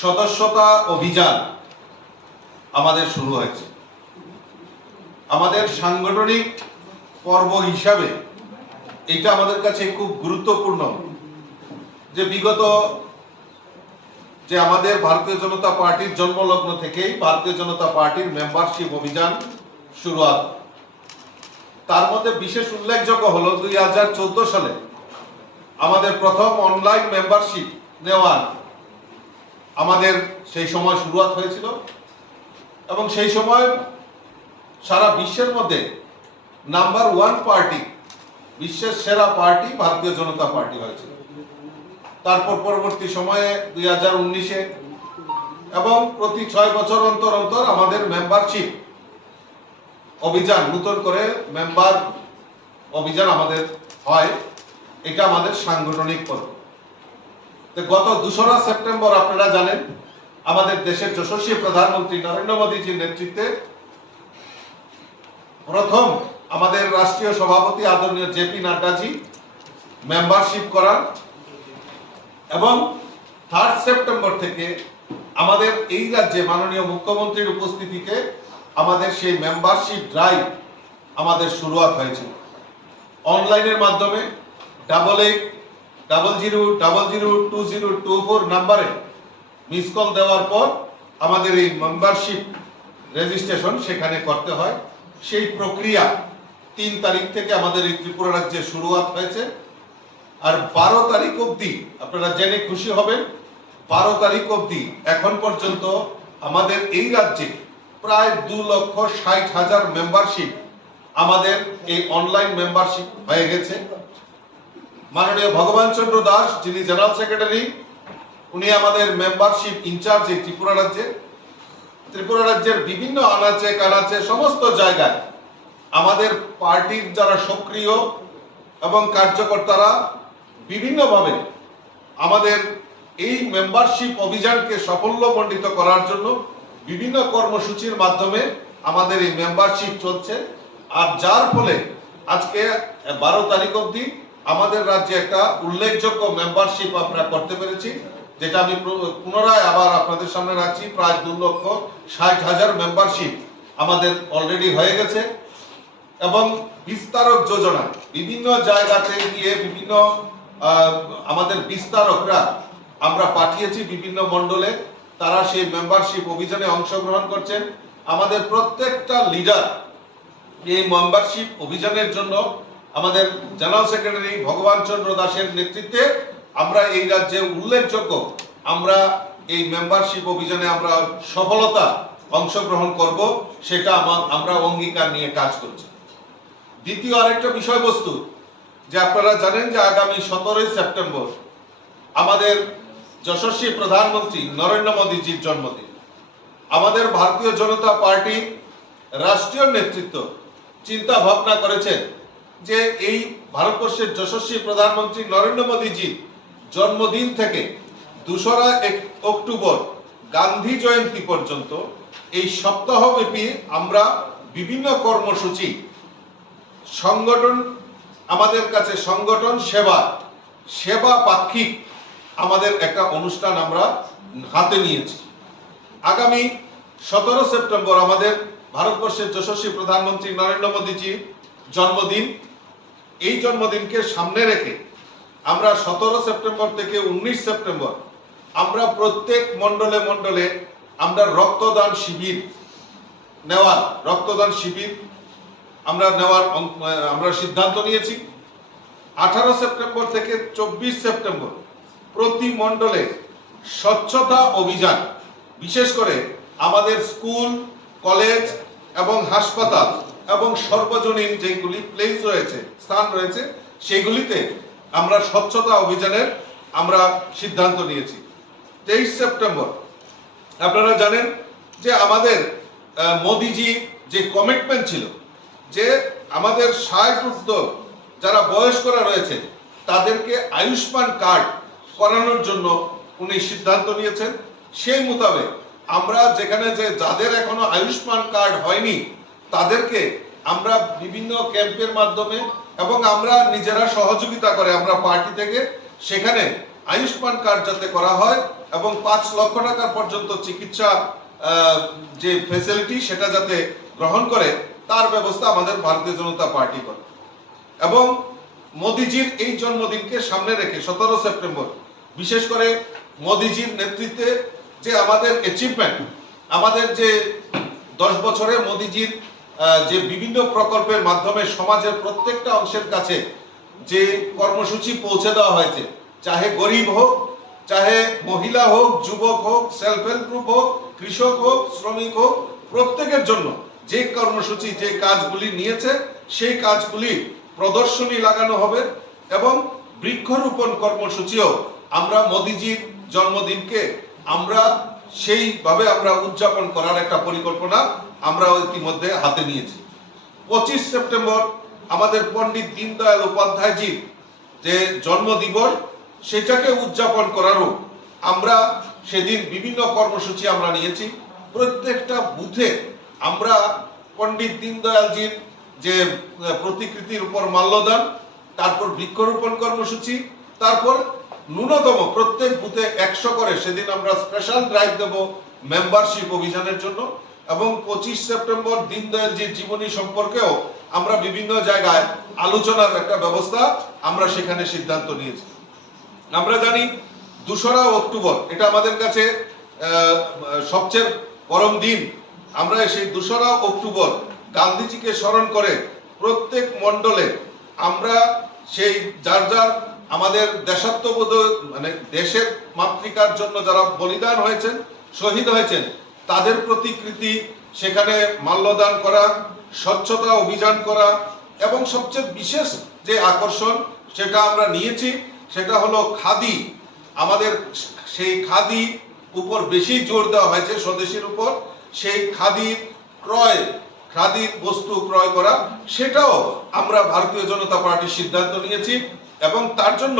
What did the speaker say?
সদস্যতা অভিযান আমাদের শুরু হয়েছে। আমাদের সাংগঠনিক পর্ব হিসাবে এটা আমাদের কাছে খুব গুরুত্বপূর্ণ যে বিগত যে আমাদের ভারতীয় জনতা পার্টির জন্মলগ্ন থেকেই ভারতীয় জনতা পার্টির মেম্বারশিপ অভিযান শুরু তার মধ্যে বিশেষ উল্লেখযোগ্য হলো দুই সালে আমাদের প্রথম অনলাইন মেম্বারশিপ নেওয়ার আমাদের সেই সময় শুরুয়াত হয়েছিল এবং সেই সময় সারা বিশ্বের মধ্যে নাম্বার ওয়ান পার্টি, বিশ্বের সেরা পার্টি ভারতীয় জনতা পার্টি হয়েছিল। তারপর পরবর্তী সময়ে দুই হাজার উনিশে এবং প্রতি ছয় বছর অন্তর অন্তর আমাদের মেম্বারশিপ অভিযান, নূতন করে মেম্বার অভিযান আমাদের হয়। এটা আমাদের সাংগঠনিক পর্ব তো গত দোসরা সেপ্টেম্বর আপনারা জানেন, আমাদের দেশের যশস্বী প্রধানমন্ত্রী নরেন্দ্র মোদীজির নেতৃত্বে প্রথম আমাদের রাষ্ট্রীয় সভাপতি আদরণীয় জেপি নাড্ডাজি মেম্বারশিপ করান এবং থার্ড সেপ্টেম্বর থেকে আমাদের এই রাজ্যে মাননীয় মুখ্যমন্ত্রীর উপস্থিতিতে আমাদের সেই মেম্বারশিপ ড্রাইভ আমাদের শুরুয়াত হয়েছিল। অনলাইনের মাধ্যমে double eight double zero double zero two zero two four নাম্বারে মিস কল দেওয়ার পর আমাদের এই মেম্বারশিপ রেজিস্ট্রেশন সেখানে করতে হয়। সেই প্রক্রিয়া তিন তারিখ থেকে আমাদের এই ত্রিপুরা রাজ্যে শুরুয়াত হয়েছে। আর বারো তারিখ অবধি আপনারা জেনে খুশি হবেন, বারো তারিখ অবধি এখন পর্যন্ত আমাদের এই রাজ্যে প্রায় দু লক্ষ ষাট হাজার মেম্বারশিপ আমাদের এই অনলাইন মেম্বারশিপ হয়ে গেছে। মাননীয় ভগবান চন্দ্র দাস, যিনি জেনারেল সেক্রেটারি, উনি আমাদের মেম্বারশিপ ইনচার্জ এই ত্রিপুরা রাজ্যে ত্রিপুরা রাজ্যের বিভিন্ন আনাচে, কানাচে, সমস্ত জায়গায় আমাদের পার্টির যারা সক্রিয় এবং কার্যকর্তারা বিভিন্নভাবে আমাদের এই মেম্বারশিপ অভিযানকে সাফল্যমণ্ডিত করার জন্য বিভিন্ন কর্মসূচির মাধ্যমে আমাদের এই মেম্বারশিপ চলছে। আর যার ফলে আজকে বারো তারিখ অবধি আমাদের রাজ্যে একটা উল্লেখযোগ্য মেম্বারশিপ আমরা করতে পেরেছি, যেটা আমি পুনরায় আবার আপনাদের সামনে রাখছি, প্রায় দু লক্ষ ষাট হাজার মেম্বারশিপ আমাদের অলরেডি হয়ে গেছে। এবং বিস্তারক যোজনা, বিভিন্ন জায়গাতে গিয়ে বিভিন্ন আমাদের বিস্তারকরা আমরা পাঠিয়েছি বিভিন্ন মণ্ডলে, তারা সেই মেম্বারশিপ অভিযানে অংশগ্রহণ করছেন। আমাদের প্রত্যেকটা লিডার এই মেম্বারশিপ অভিযানের জন্য আমাদের জেনারেল সেক্রেটারি ভগবান চন্দ্র দাসের নেতৃত্বে আমরা এই রাজ্যে উল্লেখযোগ্য আমরা এই মেম্বারশিপ অভিযানে আমরা সফলতা অংশগ্রহণ করব, সেটা আমা- আমরা অঙ্গীকার নিয়ে কাজ করছি। দ্বিতীয় আরেকটা বিষয়বস্তু, যে আপনারা জানেন যে আগামী সতেরোই সেপ্টেম্বর আমাদের যশস্বী প্রধানমন্ত্রী নরেন্দ্র মোদীজির জন্মদিন। আমাদের ভারতীয় জনতা পার্টি রাষ্ট্রীয় নেতৃত্ব চিন্তা ভাবনা করেছেন যে এই ভারতবর্ষের যশস্বী প্রধানমন্ত্রী নরেন্দ্র মোদীজি জন্মদিন থেকে দোসরা এক- অক্টোবর গান্ধী জয়ন্তী পর্যন্ত এই সপ্তাহব্যাপী আমরা বিভিন্ন কর্মসূচি, সংগঠন, আমাদের কাছে সংগঠন সেবা সেবা পাক্ষিক আমাদের একটা অনুষ্ঠান আমরা হাতে নিয়েছি। আগামী সতেরো সেপ্টেম্বর আমাদের ভারতবর্ষের যশস্বী প্রধানমন্ত্রী নরেন্দ্র মোদীজির জন্মদিন। এই জন্মদিনকে সামনে রেখে আমরা সতেরো সেপ্টেম্বর থেকে উনিশ সেপ্টেম্বর আমরা প্রত্যেক মণ্ডলে মণ্ডলে আমরা রক্তদান শিবির নেওয়ার, রক্তদান শিবির আমরা নেওয়ার আমরা সিদ্ধান্ত নিয়েছি। আঠারো সেপ্টেম্বর থেকে চব্বিশ সেপ্টেম্বর প্রতি মণ্ডলে স্বচ্ছতা অভিযান, বিশেষ করে আমাদের স্কুল, কলেজ এবং হাসপাতাল এবং সর্বজনীন যেগুলি প্লেস রয়েছে, স্থান রয়েছে, সেগুলিতে আমরা স্বচ্ছতা অভিযানের আমরা সিদ্ধান্ত নিয়েছি। তেইশ সেপ্টেম্বর, আপনারা জানেন যে আমাদের মোদিজি যে কমিটমেন্ট ছিল, যে আমাদের ষাট যারা বয়স্করা রয়েছে তাদেরকে আয়ুষ্মান কার্ড করানোর জন্য উনি সিদ্ধান্ত নিয়েছেন। সেই মোতাবেক আমরা যেখানে যে যাদের এখনও আয়ুষ্মান কার্ড হয়নি, তাদেরকে আমরা বিভিন্ন ক্যাম্পের মাধ্যমে এবং আমরা নিজেরা সহযোগিতা করে আমরা পার্টি থেকে সেখানে আয়ুষ্মান কার্ড যাতে করা হয় এবং পাঁচ লক্ষ টাকা পর্যন্ত চিকিৎসা যে ফেসিলিটি সেটা যাতে গ্রহণ করে, তার ব্যবস্থা আমাদের ভারতীয় জনতা পার্টি করে। এবং মোদিজির এই জন্মদিনকে সামনে রেখে সতেরো সেপ্টেম্বর, বিশেষ করে মোদিজির নেতৃত্বে যে আমাদের অ্যাচিভমেন্ট আমাদের যে দশ বছরে মোদিজির যে বিভিন্ন প্রকল্পের মাধ্যমে সমাজের প্রত্যেকটা অংশের কাছে যে কর্মসূচি পৌঁছে দেওয়া হয়েছে, চাহে গরিব হোক, চাহে মহিলা হোক, যুবক হোক সেলফ হেল্প গ্রুপ হোক, কৃষক হোক, শ্রমিক হোক, প্রত্যেকের জন্য যে কর্মসূচি, যে কাজগুলি নিয়েছে, সেই কাজগুলি প্রদর্শনী লাগানো হবে এবং বৃক্ষরোপণ কর্মসূচিও আমরা মোদিজির জন্মদিনকে আমরা সেইভাবে আমরা উদযাপন করার একটা পরিকল্পনা আমরা ইতিমধ্যে হাতে নিয়েছি। পঁচিশ সেপ্টেম্বর আমাদের পণ্ডিত দীনদয়াল উপাধ্যায়জির যে জন্মদিবস, সেটাকে উদযাপন করারও আমরা সেদিন বিভিন্ন কর্মসূচি আমরা নিয়েছি। প্রত্যেকটা বুথে আমরা পণ্ডিত দীনদয়ালজির যে প্রতিকৃতির উপর মাল্যদান, তারপর বৃক্ষরোপণ কর্মসূচি, তারপর ন্যূনতম প্রত্যেক বুথে একশো করে সেদিন আমরা স্পেশাল ড্রাইভ দেব মেম্বারশিপ অভিযানের জন্য। এবং পঁচিশ সেপ্টেম্বর দীনদয়ালজির জীবনী সম্পর্কেও আমরা বিভিন্ন জায়গায় আলোচনার একটা ব্যবস্থা আমরা সেখানে সিদ্ধান্ত নিয়েছি। আমরা জানি দোসরা অক্টোবর, এটা আমাদের কাছে সবচেয়ে পরম দিন। আমরা সেই দোসরা অক্টোবর গান্ধীজিকে স্মরণ করে প্রত্যেক মণ্ডলে আমরা সেই যার যার আমাদের দেশাত্মবোধ মানে দেশের মাতৃকার জন্য যারা বলিদান হয়েছেন, শহীদ হয়েছেন তাদের প্রতিকৃতি, সেখানে মাল্যদান করা, স্বচ্ছতা অভিযান করা, এবং সবচেয়ে বিশেষ যে আকর্ষণ সেটা আমরা নিয়েছি, সেটা হলো খাদি। আমাদের সেই খাদি উপর বেশি জোর দেওয়া হয়েছে স্বদেশীর উপর, সেই খাদির ক্রয়, খাদির বস্তু ক্রয় করা, সেটাও আমরা ভারতীয় জনতা পার্টির সিদ্ধান্ত নিয়েছি, এবং তার জন্য